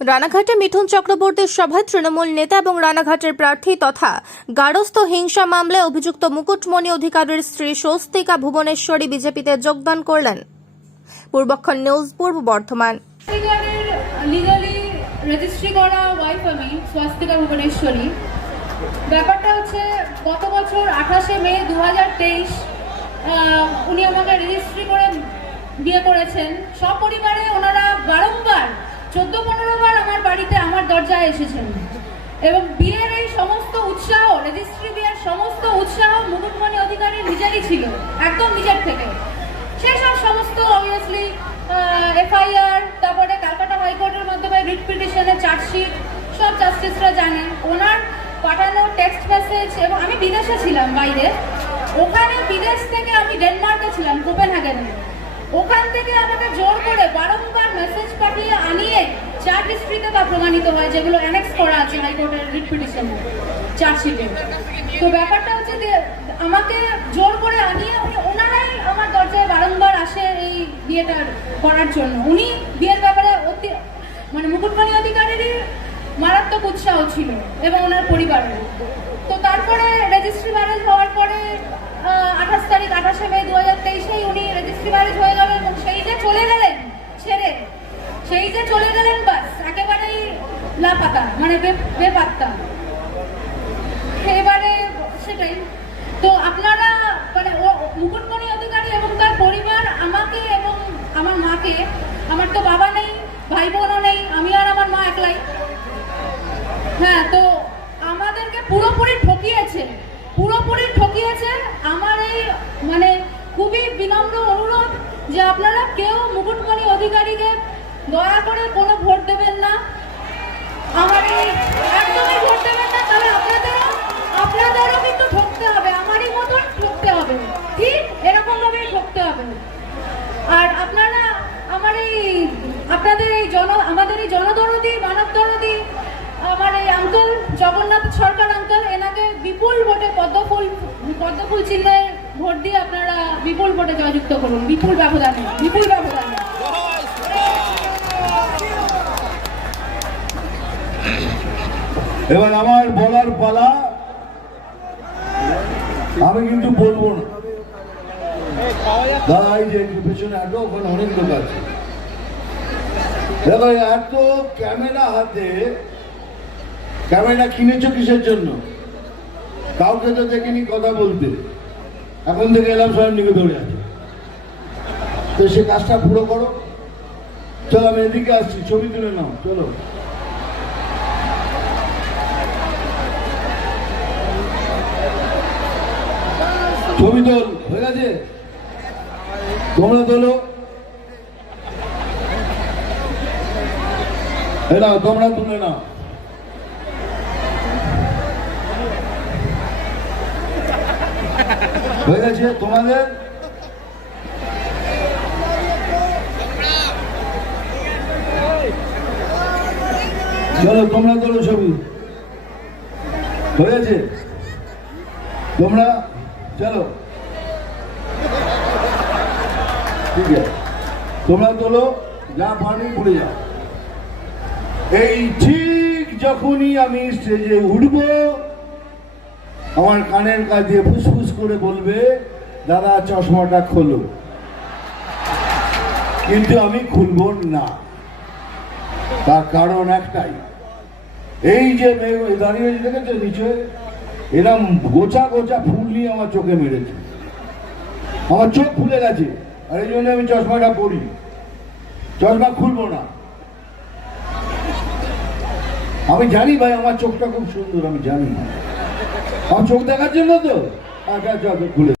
রানাঘাটে মিঠুন চক্রবর্তীর সভায় তৃণমূল নেতা এবং রানাঘাটের প্রার্থী তথা গারস্থ হিংসা মামলায় অভিযুক্ত মুকুটমণি অধিকারীর স্ত্রী স্বস্তিকা ভুবনেশ্বরী বিজেপিতে যোগদান করলেন। পূর্বক্ষণ নিউজ, পূর্ব বর্ধমান। লিগালি রেজিস্ট্রি করা ওয়াইফ আমি স্বস্তিকা ভুবনেশ্বরী। ব্যাপারটা হচ্ছে গত বছর 28 মে 2023 উনি আমাকে রেজিস্ট্রি করে বিয়ে করেছেন। সপরিবারে ওনারা বারংবার 14-15 বার আমার বাড়িতে আমার দরজায় এসেছেন এবং বিয়ের এই সমস্ত উৎসাহ, রেজিস্ট্রি বিয়ের সমস্ত উৎসাহ মুকুটমণি অধিকারী নিজেরই ছিল, একদম নিজের থেকে। সেসব সমস্ত অবভিয়াসলি এফআইআর, তারপরে ক্যালকাটা হাইকোর্টের মাধ্যমে রিট পিটিশনের চার্জশিট সব জাস্টিসরা জানেন। ওনার পাঠানো টেক্সট মেসেজ, এবং আমি বিদেশে ছিলাম বাইরে, ওখানে বিদেশ থেকে আমি ডেনমার্কে ছিলাম, কোপেনহেগেনে। ওখান থেকে আমাকে জোর করে বারংবার মেসেজ পাঠিয়ে আনিয়ে চার্জ হিস্ট্রিতে তা প্রমাণিত হয়, যেগুলো অ্যানেক্স করা আছে হাইকোর্টের রিট পিটিশনে চার্জশিটে। তো ব্যাপারটা হচ্ছে যে আমাকে জোর করে আনিয়ে ওনারাই আমার দরজায় বারংবার আসে এই বিয়েটা করার জন্য। উনি বিয়ের ব্যাপারে মুকুটমণি অধিকারীরই মারাত্মক উৎসাহ ছিল এবং ওনার পরিবারের। তো তারপরে রেজিস্ট্রি ম্যারেজ হওয়ার পরে 28 মে 2023 উনি রেজিস্ট্রি ম্যারেজ হয়ে গেলেন এবং সেই যে চলে গেলেন ছেড়ে, সেই যে চলে গেলেন, বাস একেবারেই লাপাতা, বেপাত্তা। এবারে সেটাই তো আপনারা মুকুটমণি অধিকারী এবং তার পরিবার আমাকে এবং আমার মাকে, আমার তো বাবা নেই, ভাই বোনও নেই, আমি আর আমার মা একলাই, হ্যাঁ, তো আমাদেরকে পুরোপুরি ঠকিয়েছে। আমার এই খুবই বিনম্র অনুরোধ যে আপনারা কেউ মুকুটমণি অধিকারীকে দয়া করে কোনো ভোট দেবেন না, আমার এই একদমই ভোট দেবেন না। তাহলে আপনাদেরও কিন্তু ঠকতে হবে, আমারই মতন ঠকতে হবে, ঠিক এরকম ভাবেই ঠকতে হবে। আর আপনারা আমাদের এই জনদরদি, মানব দরদি আমার এই আঙ্কেল জগন্নাথ সরকার আঙ্কেল, এনাকে বিপুল ভোটে পদ্মফুল চিহ্নে ভোট দিয়ে আপনারা বিপুল ভোটে জয়যুক্ত করুন, বিপুল ব্যবধানে। এবার আমার বলার পালা, আমি কিন্তু বলবো না দাদা, এই যে পেছনে এত, ওখানে অনেক লোক আছে, দেখো এত ক্যামেরা হাতে, ক্যামেরা কিনেছো কিসের জন্য? কাউকে তো দেখিনি কথা বলতে, এখন থেকে এলাম সবাই নিকে ধরে আছে, তো সে কাজটা পুরো করো। চলো আমি এদিকে আসছি, ছবি তুলে নাও, চলো। ছবি তোল হয়ে গেছে, তোমরা তোলো, নাও তোমরা তুলে নাও। হয়ে গেছে তোমাদের? চলো তোমরা তোলো ছবি, হয়ে গেছে, তোমরা চলো, ঠিক আছে, তোমরা তোলো, যা পানি পড়ে যাও। এই ঠিক যখনই আমি স্টেজে উঠবো, আমার কানের কাছে ফুসফুস করে বলবে, দাদা চশমাটা খোলো, কিন্তু আমি খুলব না। তার কারণ একটাই, এই যে দাঁড়িয়ে দেখেছো নিচে, এরম গোছা গোছা ফুল নিয়ে আমার চোখে মেরেছে, আমার চোখ ফুলে গেছে, আর এই জন্য আমি চশমাটা পরি, চশমা খুলবো না। আমি জানি ভাই আমার চোখটা খুব সুন্দর, আমি জানি, আমার চোখ দেখার জন্য তো, আচ্ছা খুলে